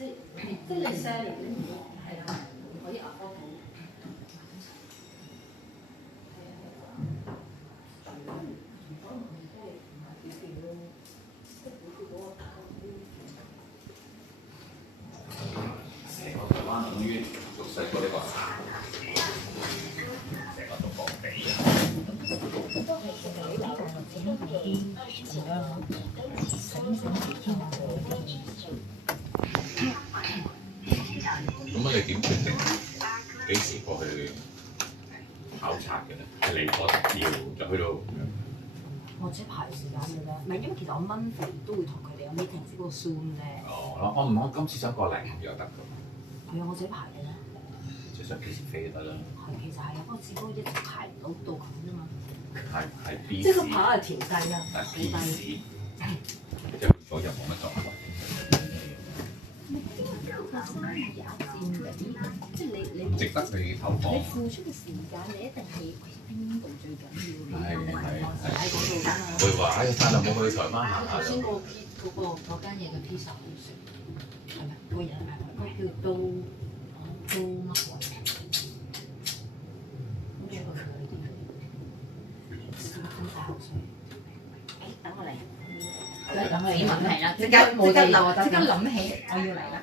即係你 salary 你唔係啦，唔可以 afford 到。成個台灣等於肉細過呢個茶，成個都薄地啊！咁你點決定幾時過去考察嘅咧？係你嗰條就去到咁樣。我自己排時間嘅啫，唔係因為其實我 monthly 都會同佢哋有 meeting 嗰個 Zoom 咧。哦，我今次想過嚟又得㗎嘛？係啊，我自己排嘅啫。即係想幾時飛都得啦。係，其實係啊，不過只不過一直排唔到咁啫嘛。係 B 即係個跑係調低啊，但係 B 調低。市即係左右冇乜作用。生意也佔比，即係你值得你投放。你付出嘅時間，你一定係邊度最緊要？係喺嗰度㗎嘛。會話唉，但係冇去台灣行下頭先就。嗰間嘢嘅 pizza 好食，係咪？個人係嗰個叫都乜鬼？咁有個佢啲，咁大口水。誒，等我嚟。等我嚟問題啦，即刻諗起我要嚟啦。